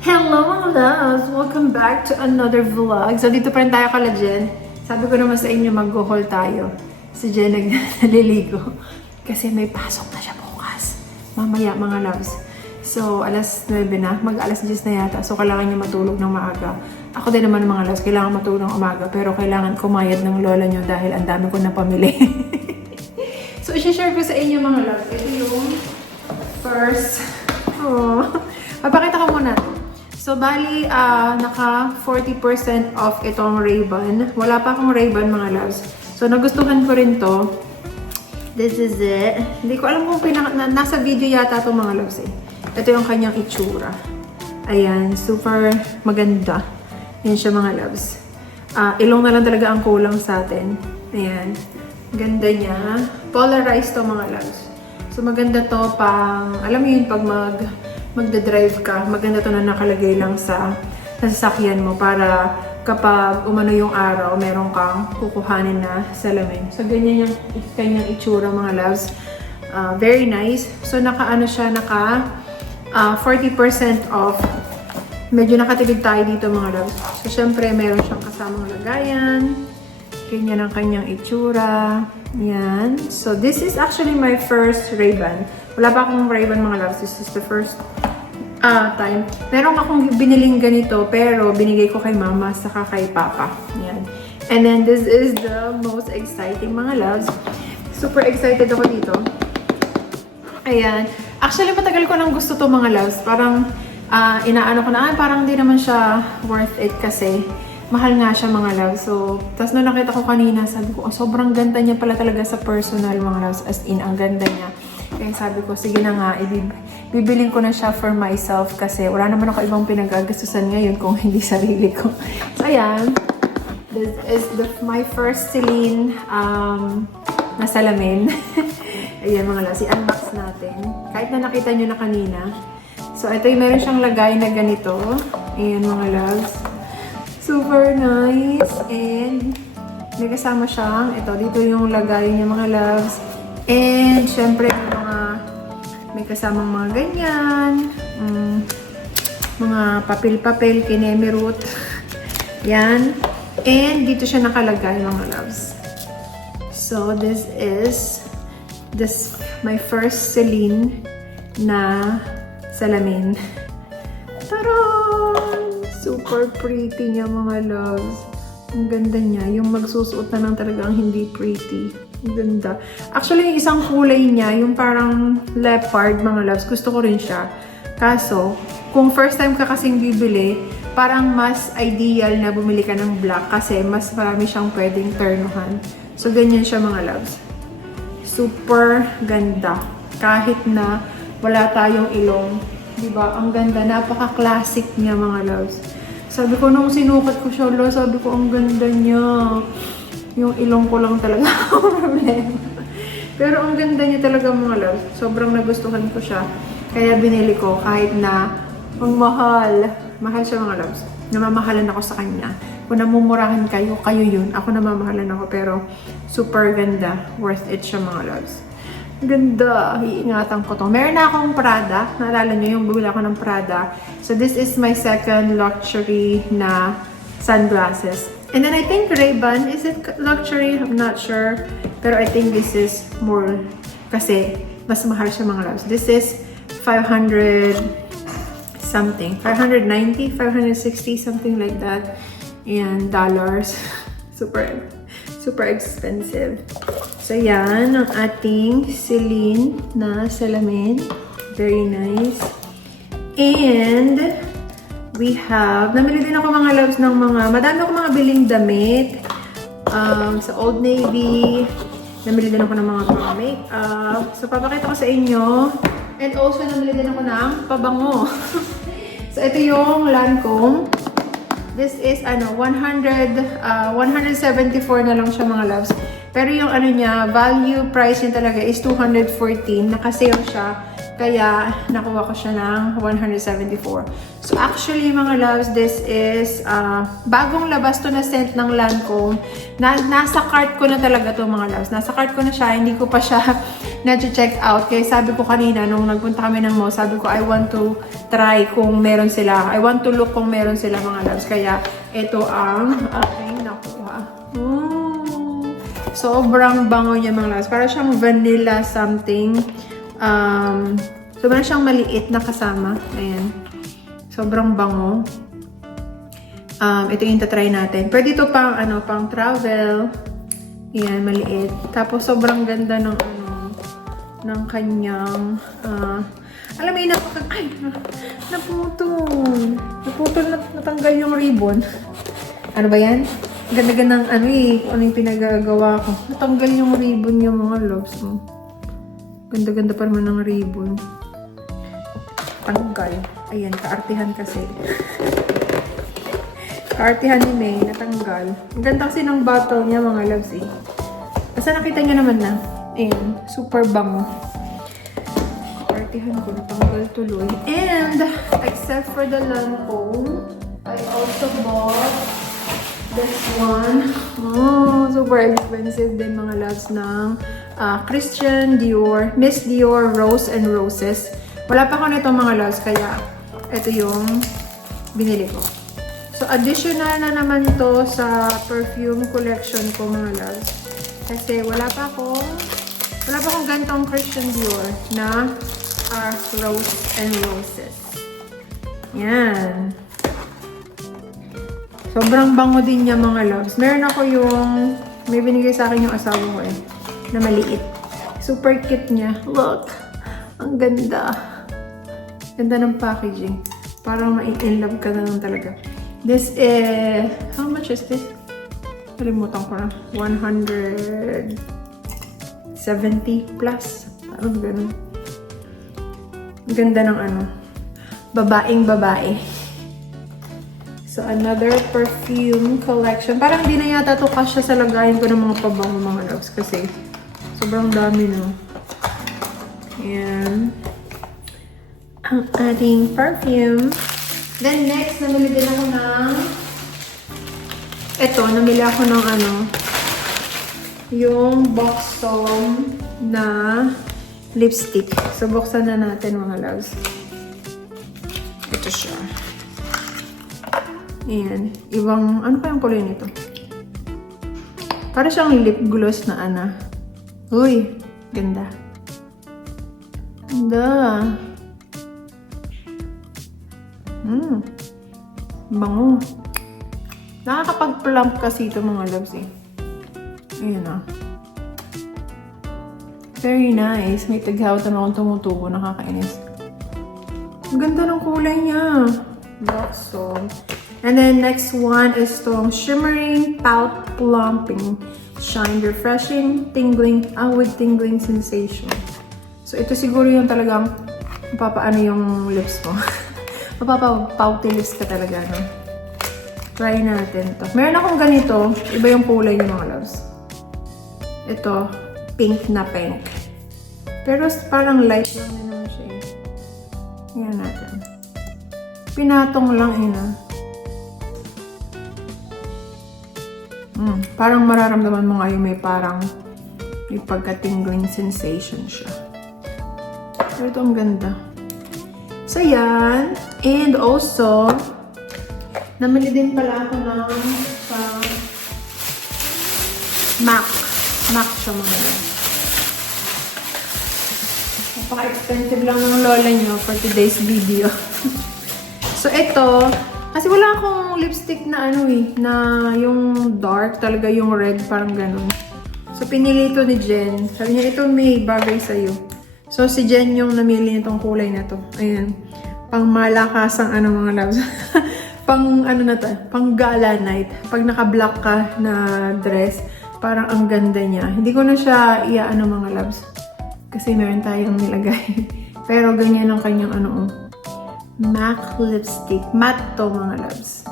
Hello mga loves! Welcome back to another vlog. So dito pa rin tayo kala Jen. Sabi ko naman sa inyo mag-haul tayo. Si Jen naliligo. Kasi may pasok na siya bukas. Mamaya mga loves. So alas 9 na, mag alas 10 na yata. So kailangan niya matulog ng maaga. Ako din naman mga loves, kailangan matulog ng umaga. Pero kailangan kumayad ng lola niyo dahil ang dami ko na pamili. so isi-share ko sa inyo mga loves. Ito yung first. Oh. Papakita ko muna. So, bali, ah, naka 40% off itong Ray-Ban. Wala pa akong Ray-Ban, mga loves. So, nagustuhan ko rin to. This is it. Hindi ko alam kung pinaka... Na, nasa video yata itong mga loves eh. Ito yung kanyang itsura. Ayan, super maganda. Yan siya mga loves. Ah, ilong na lang talaga ang kulang sa atin. Ayan. Ganda niya. Polarized to mga loves. So maganda to pang, alam mo yun, pag mag, magda-drive ka, maganda to na nakalagay lang sa, sa sasakyan mo para kapag umano yung araw, meron kang kukuhanin na salamin. So ganyan yung kanyang itsura mga loves. Ah, very nice. So naka ano siya, naka ah, 40% off. Medyo nakatipid tayo dito mga loves. So syempre meron siyang kasamang lagayan. Ganyan ang kanyang itsura. Yan. So, this is actually my first Ray-Ban. Wala pa akong Ray-Ban mga loves. This is the first ah time. Meron akong biniling ganito, pero binigay ko kay mama saka kay papa. Yan. And then, this is the most exciting mga loves. Super excited ako dito. Ayan. Actually, matagal ko nang gusto to mga loves. Parang, ah, inaano ko na, ay, parang di naman siya worth it kasi mahal nga siya mga loves. So, tas nung nakita ko kanina, sabi ko, oh, sobrang ganda niya pala talaga sa personal mga loves. As in, ang ganda niya. Kaya sabi ko, sige na nga, ibib ko na siya for myself kasi wala naman ako ibang pinagagastusan ngayon kung hindi sarili ko. So, ayan. This is the, my first Celine um, na salamin. Ayan mga loves, i-unbox natin. Kahit na nakita nyo na kanina. So, ito yung meron siyang lagay na ganito. Ayan mga loves. Super nice. And may kasama siyang, ito, dito yung lagay niya mga loves. And, syempre, mga, may kasamang mga ganyan. Mm, mga papel-papel, kinemirut. Yan. And, dito siya nakalagay mga loves. So, this is this my first Celine na salamin. Taran! Super pretty niya mga loves. Ang ganda niya. Yung magsusuot na lang talaga ang hindi pretty. Ganda. Actually, yung isang kulay niya, yung parang leopard mga loves, gusto ko rin siya. Kaso, kung first time ka kasing bibili, parang mas ideal na bumili ka ng black kasi mas marami siyang pwedeng turnuhan. So, ganyan siya mga loves super ganda. Kahit na wala tayong ilong. Di ba? Ang ganda. Napaka-classic niya mga loves. Sabi ko nung sinukat ko siya, lo, sabi ko ang ganda niya. Yung ilong ko lang talaga ang problema. Pero ang ganda niya talaga mga loves. Sobrang nagustuhan ko siya. Kaya binili ko kahit na ang mahal. Mahal siya mga loves. Namamahalan ako sa kanya. Kung namumurahan kayo, kayo yun. Ako namamahalan ako pero super ganda. Worth it siya mga loves. Ganda. Iingatan ko to. Meron na akong Prada. Naalala niyo yung bumili ako ng Prada. So this is my second luxury na sunglasses. And then I think Ray-Ban, is it luxury? I'm not sure. Pero I think this is more kasi mas mahal siya mga loves. This is 500 something. 590, 560, something like that. And dollars. Super, super expensive. So, yan ang ating Celine na salamin. Very nice. And, we have, namili din ako mga loves ng mga, madami ako mga biling damit. Um, sa Old Navy, namili din ako ng mga pang makeup. So, papakita ko sa inyo. And also, namili din ako ng pabango. so, ito yung Lancome. This is ano 100 uh, 174 na lang siya mga loves. Pero yung ano niya, value price niya talaga is 214. Naka-sale siya. Kaya nakuha ko siya ng 174. So actually mga loves, this is uh, bagong labas to na scent ng Lancome. Na, nasa cart ko na talaga to mga loves. Nasa cart ko na siya. Hindi ko pa siya na-check out. Kaya sabi ko kanina, nung nagpunta kami ng mall, sabi ko, I want to try kung meron sila. I want to look kung meron sila mga loves. Kaya, ito ang aking nakuha. Mm. Sobrang bango niya mga loves. Para siyang vanilla something. Um, sobrang siyang maliit na kasama. Ayan. Sobrang bango. Um, ito yung tatry natin. Pwede ito pang, ano, pang travel. Yan, maliit. Tapos, sobrang ganda ng, ano, ng kanyang, ah, alam mo yun, napaka, ay, na- naputol. Naputol, nat, natanggal yung ribbon. Ano ba yan? Ganda-ganda ng, ano eh, ano yung pinagagawa ko. Natanggal yung ribbon yung mga loves mo. Ganda-ganda pa naman ng ribbon. Tanggal. Ayan, kaartihan kasi. Kaartihan ni May, natanggal. Ang ganda kasi ng bottle niya, mga loves eh. Basta nakita niyo naman na. Ayan, super bango. Kaartihan ko, natanggal tuloy. And, except for the Lancome, I also bought this one. Oh, super expensive din mga loves ng ah, Christian Dior, Miss Dior Rose and Roses. Wala pa ako nito mga loves, kaya ito yung binili ko. So, additional na naman to sa perfume collection ko, mga loves. Kasi wala pa akong, wala pa akong gantong Christian Dior na ah, Rose and Roses. Yan. Sobrang bango din niya, mga loves. Meron ako yung, may binigay sa akin yung asawa ko eh, na maliit. Super cute niya. Look! Ang ganda. Ganda ng packaging. Parang ma-in love ka na lang talaga. This is... How much is this? Kalimutan ko na. 170 plus. Parang ganun. Ang ganda ng ano. Babaeng babae. So, another perfume collection. Parang di na yata to kasya sa lagayan ko ng mga pabango mga loves. Kasi, sobrang dami no. Ayan ang ating perfume. Then next, namili din ako ng eto, namili ako ng ano yung box foam na lipstick. So, buksan na natin mga loves. Ito siya. Ayan. Ibang, ano kayang kulay nito? Para siyang lip gloss na ana. Uy, ganda. Ganda. Mmm. Bango. Nakakapag-plump kasi ito mga loves eh. Ayan ah. Very nice. May taghawatan akong tumutubo. Nakakainis. Ang ganda ng kulay niya. Box salt. And then next one is tong Shimmering Pout Plumping Shine Refreshing Tingling ah, with Tingling Sensation. So ito siguro yung talagang mapapaano yung lips mo. Mapapapauti lips ka talaga, no? Try natin to. Meron akong ganito. Iba yung kulay niya mga loves. Ito, pink na pink. Pero parang light lang din naman siya eh. Tingnan natin. Pinatong lang ina. Mm, parang mararamdaman mo nga yung may parang may pagka-tingling sensation siya. Pero ito ang ganda. So, yan. And also, namili din pala ako ng uh, MAC. MAC siya mga yan. Napaka-expensive lang ng lola nyo for today's video. so, ito, kasi wala akong lipstick na ano eh, na yung dark, talaga yung red, parang ganun. So, pinili ito ni Jen. Sabi niya, ito may bagay sa'yo. So, si Jen yung namili nitong kulay na to. Ayan. Pang malakasang ano mga loves. pang ano na to, pang gala night. Pag naka-black ka na dress, parang ang ganda niya. Hindi ko na siya iaano mga loves. Kasi meron tayong nilagay. Pero ganyan ang kanyang ano oh. MAC lipstick. Matte to mga loves.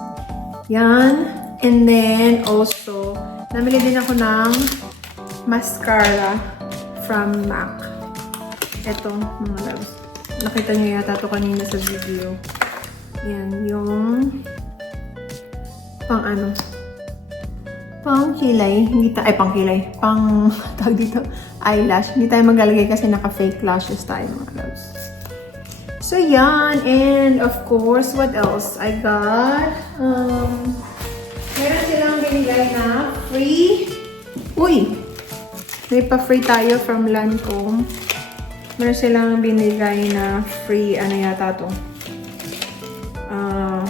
Yan. And then also, namili din ako ng mascara from MAC. Ito, mga loves. Nakita niyo yata to kanina sa video. Yan, yung pang ano, pang kilay. Hindi ta, ay pang kilay. Pang, tawag dito, eyelash. Hindi tayo maglalagay kasi naka-fake lashes tayo mga loves. So, yan. And, of course, what else? I got, um, meron silang binigay na free. Uy! May pa-free tayo from Lancome. Meron silang binigay na free, ano yata to? Ah,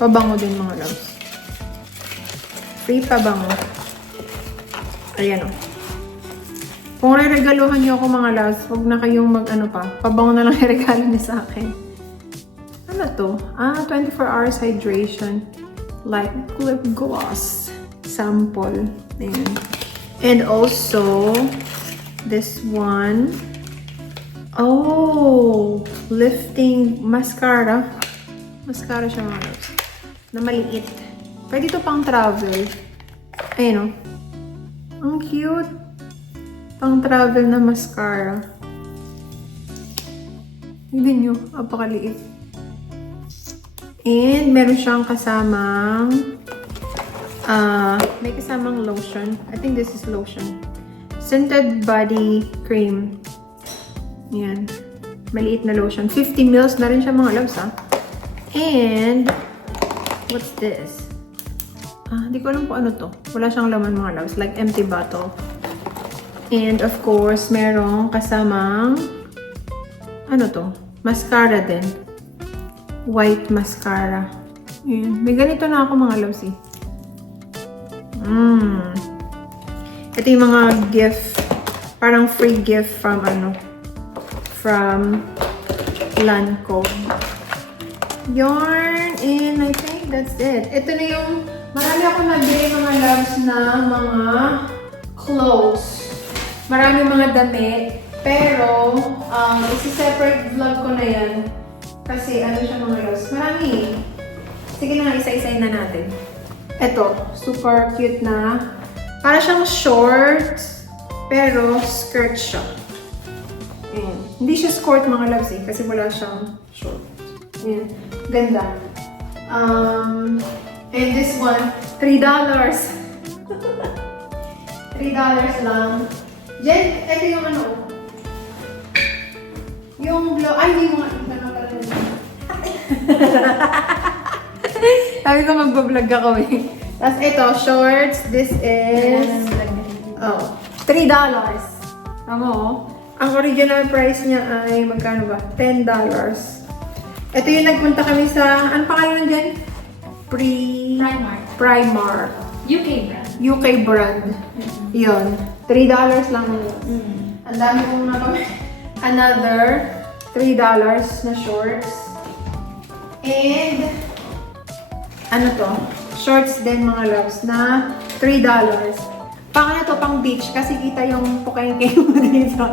pabango din mga loves. Free pabango. Ayan o. Kung re-regaluhan niyo ako mga loves, huwag na kayong mag-ano pa. Pabango na lang i-regalo niyo sa akin. Ano to? Ah, 24 hours hydration. Like lip gloss. Sample. Ayan. And also, this one. Oh, lifting mascara. Mascara siya mga loves. Na maliit. Pwede to pang travel. Ayun o. Ang cute. Pang travel na mascara. Hindi nyo. Apakaliit. And meron siyang kasamang ah may kasamang lotion. I think this is lotion. Scented body cream. Yan. Maliit na lotion. 50 mils na rin siya mga loves ha. And what's this? Ah, hindi ko alam kung ano to. Wala siyang laman mga loves. Like empty bottle. And of course, merong kasamang ano to? Mascara din. White mascara. Ayan. May ganito na ako mga loves eh. Mm. Ito yung mga gift. Parang free gift from ano. From Lancome. Yarn. And I think that's it. Ito na yung marami ako nabili mga loves na mga clothes. Marami mga damit. Pero, um, isi-separate vlog ko na yan. Kasi ano siya mga loves. Marami. Sige na nga, isa-isayin na natin. Ito, super cute na. Para siyang shorts, pero skirt siya. Ayan. Hindi siya skirt mga loves eh, kasi wala siyang short. Ayan. Ganda. Um, and this one, $3. $3 lang. Jen, ito yung ano. Yung glow. Ay, hindi mo nga. Ano pala yun? Sabi ko mag-vlog ako eh. Tapos ito, shorts. This is... Oh, $3. Tama oh. Ang original price niya ay magkano ba? $10. Ito yung nagpunta kami sa... Ano pangalan dyan? Pre... Primark. Primark. UK brand. UK brand. Yun. $3 lang yun. Ang dami kong napamili. Another $3 na shorts. And, ano to? Shorts din mga loves na $3. Pang ano to, pang beach kasi kita yung pukengke mo dito.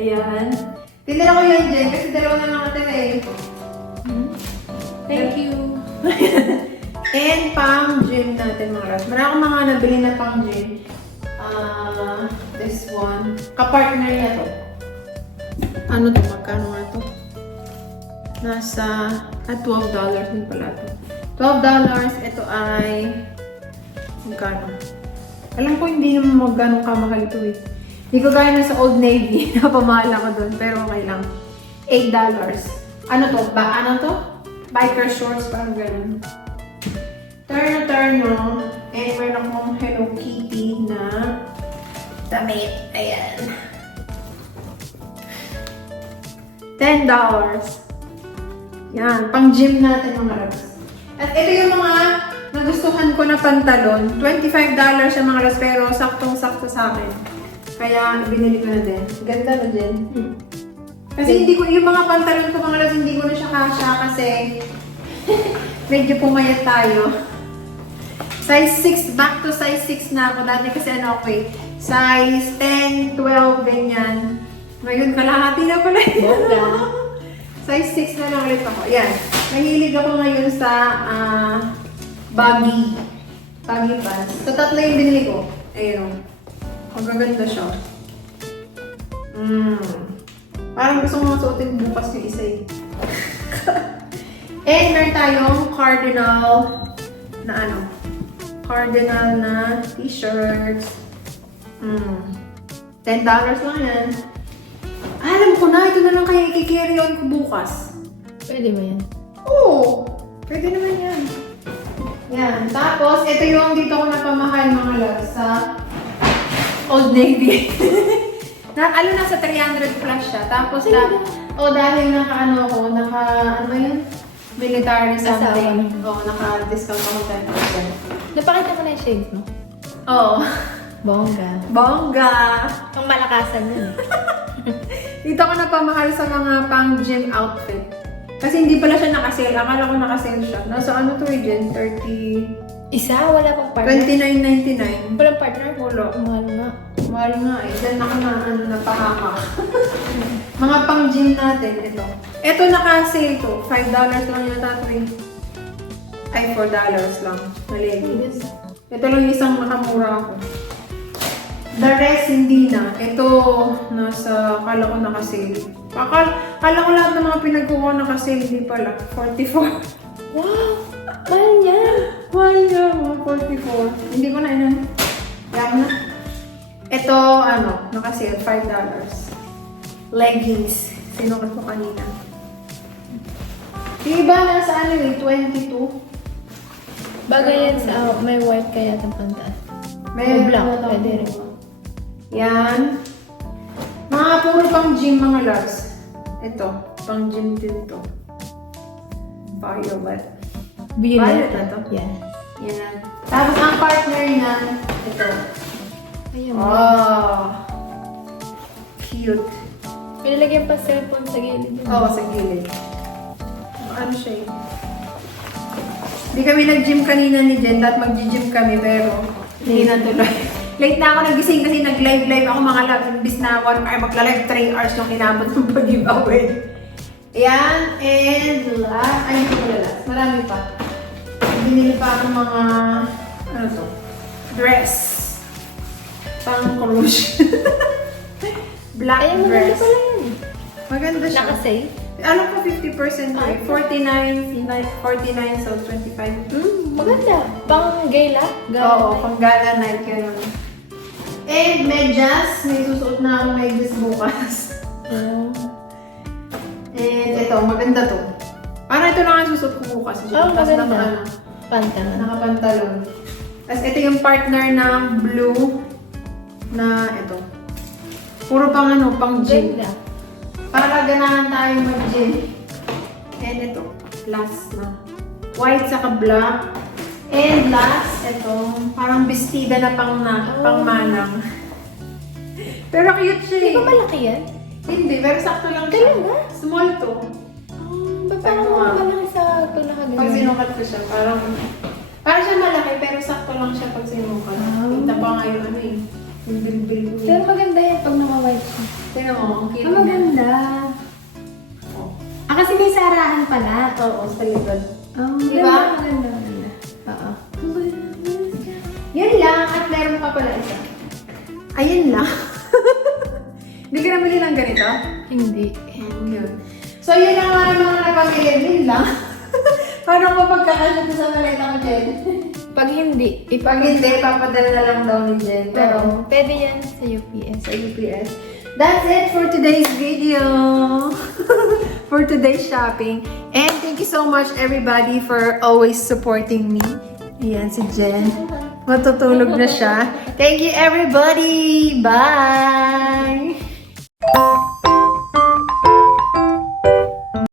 Ayan. Tinira ko yan dyan kasi dalawa na lang natin eh. Thank you. And pang gym natin mga loves. Marami akong mga nabili na pang gym. Ah, this one. Kapartner niya to. Ano to? Magkano nga to? Nasa, at $12 din pala to. $12. Ito ay, magkano? Alam ko hindi naman magkano kamahal ito eh. Hindi ko gaya na sa Old Navy. Napamahal ako doon. Pero okay lang. $8. Ano to? Ba, ano to? Biker shorts, parang ganun. Turn turn mo. And meron akong Hello Kitty na damit. Ayan. $10. Yan. Pang gym natin mga loves. At ito yung mga nagustuhan ko na pantalon. $25 yung mga loves pero saktong-sakto sa akin. Kaya binili ko na din. Ganda na din. Kasi hindi ko, yung mga pantalon ko mga loves, hindi ko na siya kasha kasi medyo pumayat tayo. Size 6, back to size 6 na ako. Dati kasi ano ako eh, size 10, 12, ganyan. Ngayon, kalahati na pala. Bongga. size 6 na lang ulit ako. Yan. Mahilig ako ngayon sa ah, baggy. Baggy pants. So, tatlo yung binili ko. Ayun. Ang gaganda siya. Mm. Parang gusto nga suotin bukas yung isa eh. And meron tayong cardinal na ano, cardinal na t-shirts. Mm. $10 lang yan. Alam ko na, ito na lang kaya i-carry on ko bukas. Pwede ba yan? Oo, pwede naman yan. Yan. Tapos, ito yung dito ko napamahal mga loves sa Old Navy. na, ano na sa 300 plus siya. Tapos, na, oh, dahil naka ano ko, naka, ano ba yun? Military something. Oo, naka-discount ako 10%. Napakita mo na yung shades mo. Oo. Bongga. Bongga! Ang malakasan yun. Dito ko napamahal sa mga pang gym outfit. Kasi hindi pala siya nakasale. Akala ko nakasale siya. Nasa ano to eh, Jen? 30... Isa, wala pang partner. 29.99. Walang partner? Wala. Mahal nga. Mahal nga eh. Diyan ako na, ano, napahamak. mga pang gym natin, ito. Ito naka-sale to. $5 lang yata ito eh. Ay, $4 lang. Na leggings. Ito lang isang makamura ako. The rest, hindi na. Ito, nasa, kala ko naka-sale. Akala, kala ko lahat ng mga pinagkuha naka-sale, hindi pala. 44. Wow! Mahal yan! Mahal niya, mga 44. Hindi ko na inan. Mo na. Ito, ano, naka-sale, $5. Leggings. Sinukat ko kanina. Yung iba nasa ano eh, 22. Bagay yan sa ah, may white kaya ng pantaas. May black, ano pwede rin. Yan. Mga puro pang gym mga loves. Ito, pang gym din to. Violet. Violet. Violet na to? Yan. Yan. Tapos ang partner niya, ito. Ayun. Oh. Cute. Pinalagyan pa cellphone sa gilid. Oo, sa gilid. Ano siya eh. Hindi kami nag-gym kanina ni Jen, dahil mag-gym kami, pero hindi na tuloy. Late na ako nagising kasi nag-live-live ako mga love. Imbis na 1 hour, magla-live 3 hours nung inabot ng pag-giveaway. Ayan, and last, ay hindi ko last, marami pa. Binili pa ako mga, ano to, dress. Pang cruise. Black Ayun, maganda dress. pala yun. Maganda siya. Nakasave? Alam ko 50% to eh. 49, like 49, so 25. Hmm, maganda. Pang gala? Oo, pang gala night ganun. And medyas, may susuot na akong medyas bukas. Oh. And ito, maganda to. Parang ito lang ang susuot ko bukas. Oh, Tapos maganda. naka, Pantalan. nakapantalon. Tapos ito yung partner ng blue na ito. Puro pang ano, pang gym. Ganda. Para ganahan tayo mag-gym. And ito, last na. White saka black. And last, ito, parang bestida na pang na, Oh. pang manang. pero cute siya Di eh. ba malaki yan? Hindi, pero sakto lang siya. Talaga? Small to. Um, ba't parang Ano nga? malaki sa ito nakaganda? Pag sinukat ko siya, parang, parang siya malaki, pero sakto lang siya pag sinukat. Ah. Kita pa nga yung ano eh. Yung bilbil ko. Pero maganda yan pag naka-white siya. Tingnan mo, ang cute. Ah, maganda. Oh. Ah, kasi may sarahan pala. Oo, sa likod. Oh, Di ba? Maganda, maganda. Oo. Yun lang, at meron pa pala isa. Ayun lang. Hindi ka nabili ng ganito? Hindi. Yun. So, yun lang mga mga napamili. Yun lang. Paano ko pagkakasya ko sa maleta ko, Jen? Pag hindi, Pag hindi, papadala na lang daw ni Jen. Pero, Pero, pwede yan sa UPS. sa UPS. That's it for today's video. for today's shopping. And thank you so much everybody for always supporting me. Ayan si Jen. Matutulog na siya. Thank you everybody. Bye!